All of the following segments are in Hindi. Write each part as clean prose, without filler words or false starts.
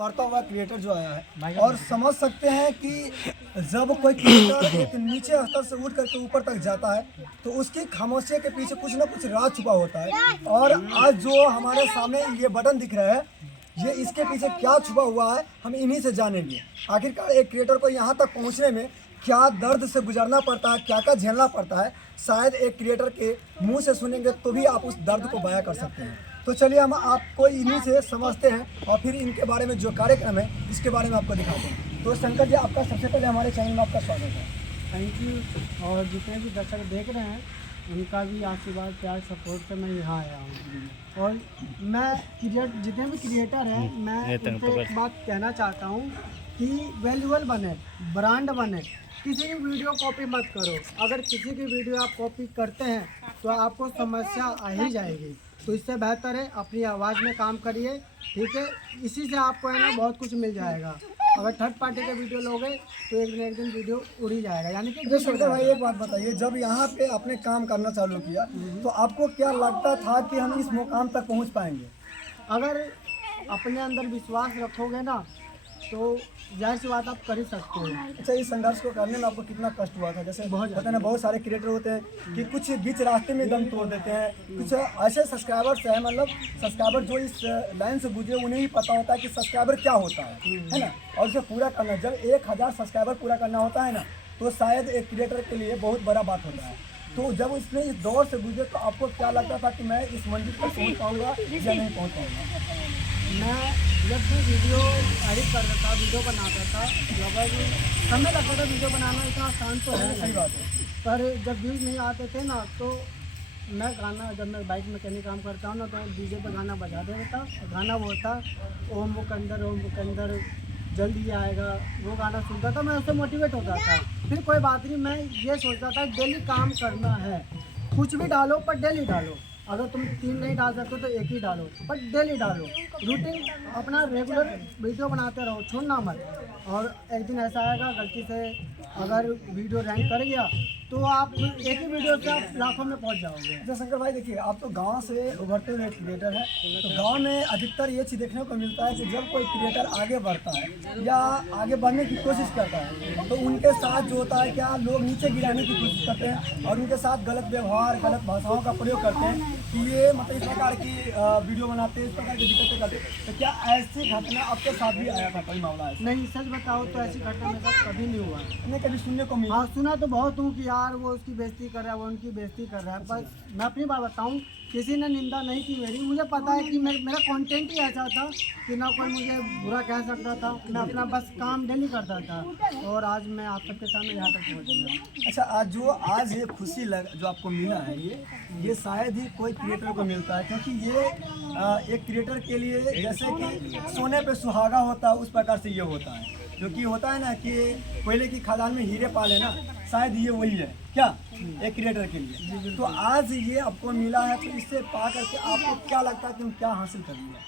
बढ़ता हुआ क्रिएटर जो आया है, और समझ सकते हैं कि जब कोई क्रिएटर एक नीचे स्तर से उठ करके ऊपर तक जाता है तो उसकी खामोशी के पीछे कुछ ना कुछ राज छुपा होता है। और आज जो हमारे सामने ये बटन दिख रहा है, ये इसके पीछे क्या छुपा हुआ है हम इन्हीं से जानेंगे। आखिरकार एक क्रिएटर को यहाँ तक पहुँचने में क्या दर्द से गुजरना पड़ता है, क्या क्या झेलना पड़ता है, शायद एक क्रिएटर के मुंह से सुनेंगे तो भी आप उस दर्द को बयां कर सकते हैं। तो चलिए हम आपको इन्हीं से समझते हैं और फिर इनके बारे में जो कार्यक्रम है इसके बारे में आपको दिखाते हैं। तो शंकर जी, आपका सबसे पहले हमारे चैनल में आपका स्वागत है। Thank you. और जितने भी दर्शक देख रहे हैं उनका भी आशीर्वाद प्यार सपोर्ट से मैं यहाँ आया हूँ। और मैं जितने भी क्रिएटर हैं मैं उनसे एक बात कहना चाहता हूँ कि वैल्यूबल बने, ब्रांड बने, किसी की वीडियो कॉपी मत करो। अगर किसी की वीडियो आप कॉपी करते हैं तो आपको समस्या आ ही जाएगी। तो इससे बेहतर है अपनी आवाज़ में काम करिए, ठीक है। इसी से आपको है ना बहुत कुछ मिल जाएगा। अगर थर्ड पार्टी के वीडियो लोगे तो एक दिन वीडियो उड़ ही जाएगा, यानी कि शंकर भाई एक बात बताइए, जब यहाँ पे आपने काम करना चालू किया तो आपको क्या लगता था कि हम इस मुकाम तक पहुँच पाएंगे? अगर अपने अंदर विश्वास रखोगे ना तो जाहिर सी बात आप कर ही सकते हो। अच्छा, इस संघर्ष को करने में आपको कितना कष्ट हुआ था? जैसे पता है ना, बहुत सारे क्रिएटर होते हैं कि कुछ बीच रास्ते में दम तोड़ देते हैं, कुछ ऐसे सब्सक्राइबर्स हैं, मतलब सब्सक्राइबर जो इस लाइन से गुजरे उन्हें ही पता होता है कि सब्सक्राइबर क्या होता है ना। और उसे पूरा करना, जब 1000 सब्सक्राइबर पूरा करना होता है ना, तो शायद एक क्रिएटर के लिए बहुत बड़ा बात होता है। तो जब उसने इस दौर से गुजरे तो आपको क्या लगता था कि मैं इस मंजिल तक पहुँच पाऊँगा या नहीं पहुँच पाऊँगा? मैं जब भी वीडियो एडिट करता था, वीडियो बनाता था, लगभग समय लगता था। वीडियो बनाना इतना आसान तो है, सही बात है। पर जब व्यूज़ नहीं आते थे ना तो मैं गाना, जब मैं बाइक मैकेनिक काम करता हूँ ना तो डीजे पे गाना बजा देता था। गाना वो था ओम मुकंदर जल्दी ही आएगा, वो गाना सुनता था, मैं उससे मोटिवेट होता था। फिर कोई बात नहीं, मैं ये सोचता था डेली काम करना है, कुछ भी डालो पर डेली डालो। अगर तुम 3 नहीं डाल सकते तो 1 ही डालो, पर डेली डालो। रूटीन अपना रेगुलर वीडियो बनाते रहो, छोड़ना मत। और एक दिन ऐसा आएगा, गलती से अगर वीडियो रैंक कर गया तो आप एक ही वीडियो से आप लाखों में पहुंच जाओगे। अच्छा शंकर भाई, देखिए आप तो गांव से उभरते हुए क्रिएटर हैं, तो गांव में अधिकतर ये चीज़ देखने को मिलता है कि जब कोई क्रिएटर आगे बढ़ता है या आगे बढ़ने की कोशिश करता है तो उनके साथ जो होता है क्या, लोग नीचे गिराने की कोशिश करते हैं और उनके साथ गलत व्यवहार, गलत भाषाओं का प्रयोग करते हैं कि ये मतलब इस प्रकार की वीडियो बनाते हैं, इस प्रकार की दिक्कतें करते हैं। तो क्या ऐसी घटना आपके साथ भी आया था, कोई मामला ऐसा? नहीं, सच बताओ तो ऐसी घटना मेरे साथ कभी नहीं हुआ। नहीं, कभी सुनने को मिला? हाँ, सुना तो बहुत हूँ कि यार वो उसकी बेइज्जती कर रहा है, वो उनकी बेइज्जती कर रहा है। बस मैं अपनी बात बताऊँ, किसी ने निंदा नहीं की मेरी। मुझे पता है कि मेरा कंटेंट ही ऐसा था कि ना कोई मुझे बुरा कह सकता था। मैं अपना बस काम डेली करता था और आज मैं आप सबके सामने यहाँ तक पहुँच गया। अच्छा, आज ये खुशी जो आपको मिला है, ये शायद ही कोई क्रिएटर को मिलता है, क्योंकि ये एक क्रिएटर के लिए जैसे कि सोने पे सुहागा होता है उस प्रकार से ये होता है। क्योंकि होता है ना कि कोयले की खदान में हीरे पाले ना, शायद ये वही है क्या एक क्रिएटर के लिए। तो आज ये आपको मिला है, तो इससे पा करके आपको क्या लगता है कि हम क्या हासिल कर लिया?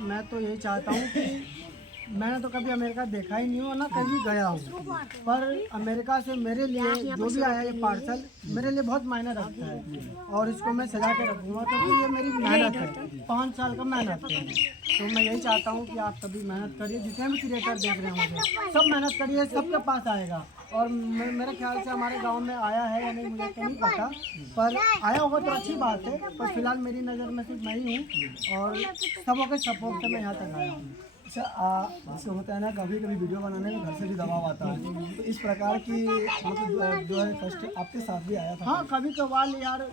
मैं तो यही चाहता हूँ कि मैंने तो कभी अमेरिका देखा ही नहीं हूँ, ना कभी गया हूँ, पर अमेरिका से मेरे लिए जो भी आया ये पार्सल मेरे लिए बहुत मायने रखता है और इसको मैं सजा के रखूँगा क्योंकि ये मेरी मेहनत है, 5 साल का मेहनत है। तो मैं यही चाहता हूँ कि आप सभी मेहनत करिए, जितने भी क्रिएटर देख रहे हैं मुझे, सब मेहनत करिए, सबके पास आएगा। और मेरे ख्याल से हमारे गांव में आया है या नहीं मुझे तो नहीं पता, पर आया होगा तो अच्छी बात है। पर फिलहाल मेरी नज़र में सिर्फ मैं ही हूँ और सबों के सपोर्ट से मैं यहाँ तक आया हूँ। अच्छा, जैसे होता है ना कभी कभी वीडियो बनाने में घर से भी दबाव आता है, तो इस प्रकार की मतलब जो है कष्ट आपके साथ भी आया था? हाँ, कभी कभार यार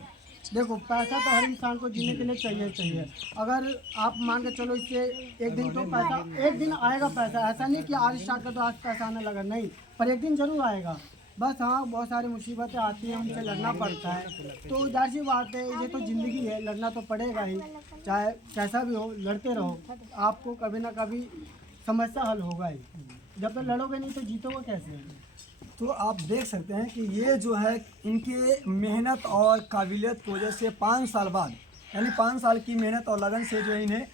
देखो, पैसा तो हर इंसान को जीने के लिए चाहिए। अगर आप मान के चलो इससे एक दिन तो पैसा, एक दिन आएगा पैसा। ऐसा नहीं कि आज स्टार्ट कर तो आज पैसा आने लगा, नहीं, पर एक दिन जरूर आएगा। बस हाँ, बहुत सारी मुसीबतें आती हैं, उनसे लड़ना पड़ता है। तो जाहिर सी बात है, ये तो ज़िंदगी है, लड़ना तो पड़ेगा ही, चाहे कैसा भी हो, लड़ते रहो। आपको कभी ना कभी समस्या हल होगा ही। जब तक लड़ोगे नहीं तो जीतोगे कैसे? तो आप देख सकते हैं कि ये जो है इनके मेहनत और काबिलियत की वजह से 5 साल बाद, यानी 5 साल की मेहनत और लगन से जो है इन्हें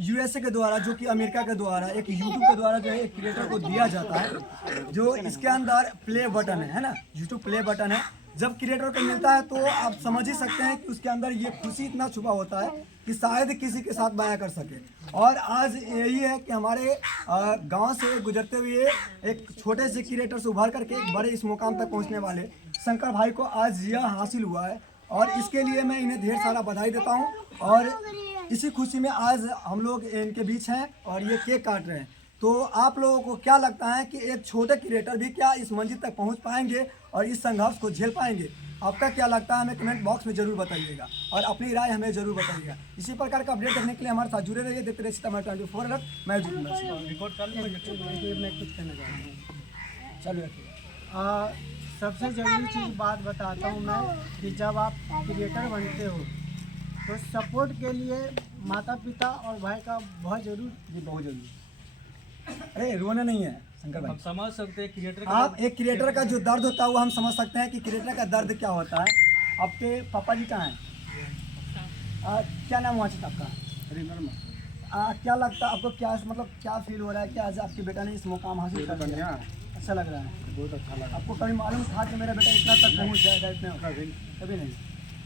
यूएसए के द्वारा, जो कि अमेरिका के द्वारा एक यूट्यूब के द्वारा जो है एक क्रिएटर को दिया जाता है, जो इसके अंदर प्ले बटन है ना, यूट्यूब प्ले बटन है। जब क्रिएटर को मिलता है तो आप समझ ही सकते हैं कि उसके अंदर ये खुशी इतना छुपा होता है कि शायद किसी के साथ बयां कर सके। और आज यही है कि हमारे गांव से गुजरते हुए एक छोटे से क्रिएटर से उभर करके एक बड़े इस मुकाम तक पहुंचने वाले शंकर भाई को आज यह हासिल हुआ है, और इसके लिए मैं इन्हें ढेर सारा बधाई देता हूं। और इसी खुशी में आज हम लोग इनके बीच हैं और ये केक काट रहे हैं। तो आप लोगों को क्या लगता है कि एक छोटे क्रिएटर भी क्या इस मंजिल तक पहुंच पाएंगे और इस संघर्ष को झेल पाएंगे? आपका क्या लगता है हमें कमेंट बॉक्स में जरूर बताइएगा और अपनी राय हमें जरूर बताइएगा। इसी प्रकार का अपडेट देखने के लिए हमारे साथ जुड़े रहिए। देखते रहिए सीतामढ़ी 24 अलर्ट। मैं रिकॉर्ड कर लूँ, मैं कुछ कहना चाहता हूँ। चलिए। सबसे ज़रूरी चीज़ बात बताता हूँ मैं कि जब आप क्रिएटर बनते हो तो सपोर्ट के लिए माता पिता और भाई का बहुत जरूरी। जी बहुत जरूरी। अरे रोना नहीं है शंकर भाई, हम समझ सकते हैं क्रिएटर आप एक क्रिएटर का जो दर्द होता है वो हम समझ सकते हैं कि क्रिएटर का दर्द क्या होता है। आपके पापा जी कहाँ हैं? क्या नाम हुआ चाहिए आपका? क्या लगता है आपको, क्या मतलब क्या फील हो रहा है कि आज आपके बेटा ने इस मुकाम हासिल कर लिया? अच्छा लग रहा है, बहुत अच्छा लगा। आपको कभी मालूम था कि मेरा बेटा इतना तक पहुंच जाएगा? इतने कभी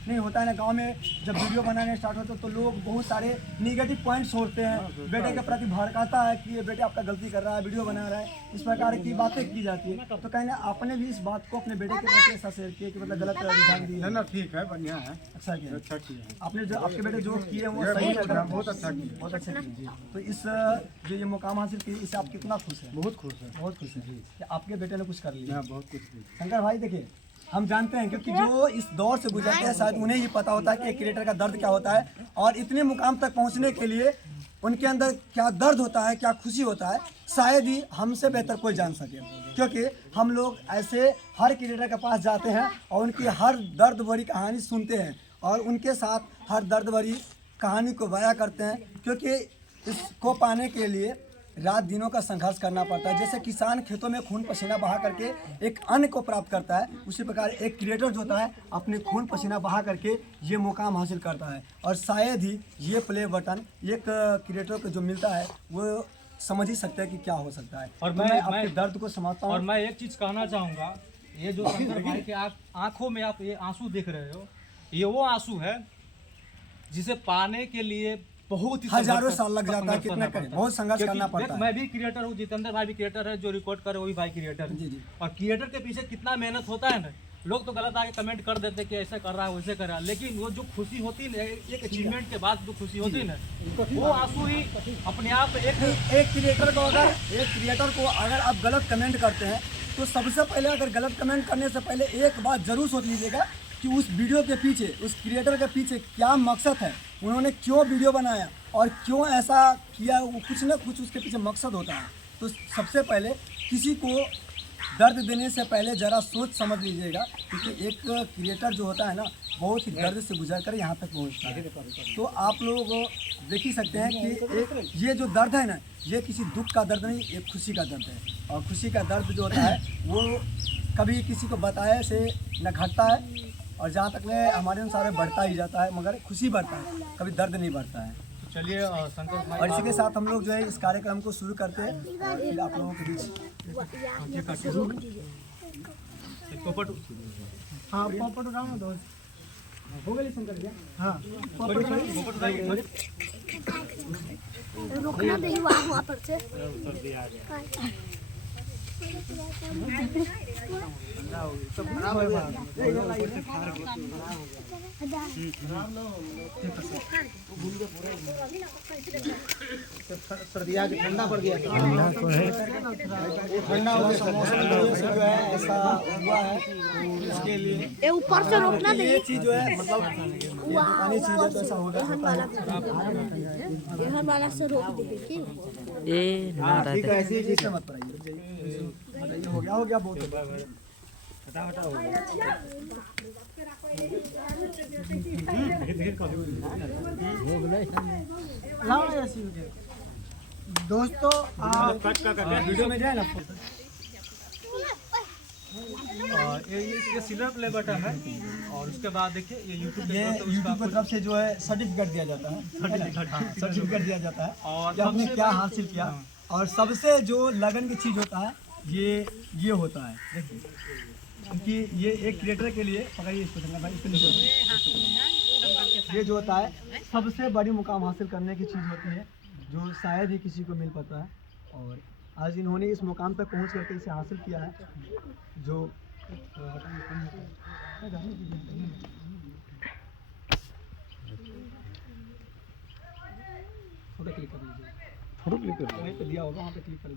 नहीं होता है ना। गांव में जब वीडियो बनाने स्टार्ट होते तो लोग बहुत सारे निगेटिव पॉइंट्स छोड़ते हैं, बेटे के प्रति भड़काता है कि ये बेटे आपका गलती कर रहा है, वीडियो बना रहा है, इस प्रकार की बातें की जाती है। तो कहीं ना आपने भी इस बात को अपने बेटे के प्रति ऐसा शेयर किया कि मतलब गलत ध्यान दी? ना ठीक है, बढ़िया है, अच्छा किया, अच्छा किया। आपने जो आपके बेटे जो किए वो सही लग रहा है, बहुत अच्छा किया, बहुत अच्छा किया। तो इस जो ये मुकाम हासिल किए इससे आप कितना खुश हैं? बहुत खुश है, बहुत खुश हैं कि आपके बेटे ने कुछ कर लिया। बहुत कुछ किया। शंकर भाई देखिए, हम जानते हैं क्योंकि जो इस दौर से गुजरते हैं शायद उन्हें ही पता होता है कि एक क्रिएटर का दर्द क्या होता है और इतने मुकाम तक पहुंचने के लिए उनके अंदर क्या दर्द होता है, क्या खुशी होता है, शायद ही हमसे बेहतर कोई जान सके। क्योंकि हम लोग ऐसे हर क्रिएटर के पास जाते हैं और उनकी हर दर्द भरी कहानी सुनते हैं और उनके साथ हर दर्द भरी कहानी को बयां करते हैं, क्योंकि इसको पाने के लिए रात दिनों का संघर्ष करना पड़ता है। जैसे किसान खेतों में खून पसीना बहा करके एक अन्न को प्राप्त करता है, उसी प्रकार एक क्रिएटर जो होता है अपने खून पसीना बहा करके ये मुकाम हासिल करता है। और शायद ही ये प्ले बटन एक क्रिएटर को जो मिलता है वो समझ ही सकते हैं कि क्या हो सकता है। और तो मैं आपके दर्द को समझता हूँ। और मैं एक चीज़ कहना चाहूँगा, ये जो शंकर भाई के आँखों में आप ये आंसू देख रहे हो, ये वो आंसू है जिसे पाने के लिए बहुत ही हजारों साल लग जाता है, कितना करें, बहुत संघर्ष करना पड़ता है। मैं भी क्रिएटर हूँ, जितेंद्र भाई भी क्रिएटर है, जो रिकॉर्ड करे वो भी भाई क्रिएटर जी जी। और क्रिएटर के पीछे कितना मेहनत होता है ना। लोग तो गलत आके कमेंट कर देते कि ऐसा कर रहा है वैसे कर रहा है, लेकिन वो जो खुशी होती है ना, एक अचीवमेंट के बाद जो खुशी होती है ना, वो आंसू ही अपने आप एक क्रिएटर को अगर आप गलत कमेंट करते हैं तो सबसे पहले अगर गलत कमेंट करने से पहले एक बात जरूर सोच लीजिएगा कि उस वीडियो के पीछे, उस क्रिएटर के पीछे क्या मकसद है, उन्होंने क्यों वीडियो बनाया और क्यों ऐसा किया। वो कुछ ना कुछ उसके पीछे मकसद होता है। तो सबसे पहले किसी को दर्द देने से पहले ज़रा सोच समझ लीजिएगा, क्योंकि एक क्रिएटर जो होता है ना बहुत ही दर्द से गुजर कर यहाँ तक पहुँचता है। तो आप लोग देख ही सकते हैं कि एक ये जो दर्द है ना, ये किसी दुख का दर्द नहीं, एक खुशी का दर्द है। और खुशी का दर्द जो होता है वो कभी किसी को बताए से न घटता है और जहाँ तक ले हमारे अनुसार बढ़ता ही जाता है, मगर खुशी बढ़ता है, कभी दर्द नहीं बढ़ता है। चलिए शंकर भाई, और इसी के साथ हम लोग जो है इस कार्यक्रम को शुरू करते हैं और फिर आप लोगों के बीच पोपट हाँ पोपट उठाओ ना दोस्त, हो गई शंकर जी। हाँ रोकना नहीं हुआ वहाँ पर से। सर्दी आज ठंडा पड़ गया, ठंडा हुआ समोसा जो है ऐसा हुआ है, तो इसके लिए ये ऊपर से रोकना ये नहीं। चीज़ जो है मतलब ये दुकानी चीज़ है तो ऐसा होगा। एहन वाला से रोक दे की। ठीक है, ऐसे ही चीज़ मत कराइए। बताइए हो गया बहुत हो गया। दोस्तों वीडियो में जाए ना, ये सिल्वर प्ले बटन है और उसके बाद देखिए ये यूट्यूब ये यूट्यूब की तरफ से जो है सर्टिफिकेट दिया जाता है, सर्टिफिकेट दिया जाता है और कि आपने क्या हासिल किया। और सबसे जो लगन की चीज़ होता है ये होता है, देखिए, क्योंकि ये एक क्रिएटर के लिए पकड़िए इसको भाई, इसको ये जो होता है सबसे बड़ी मुकाम हासिल करने की चीज़ होती है, जो शायद ही किसी को मिल पाता है। और आज इन्होंने इस मुकाम तक पहुंच करके इसे हासिल किया है, जो फोटो क्लिक कर लीजिए, फोटो क्लिक कर वहीं पे दिया होगा, वहाँ पे क्लिक कर लीजिए।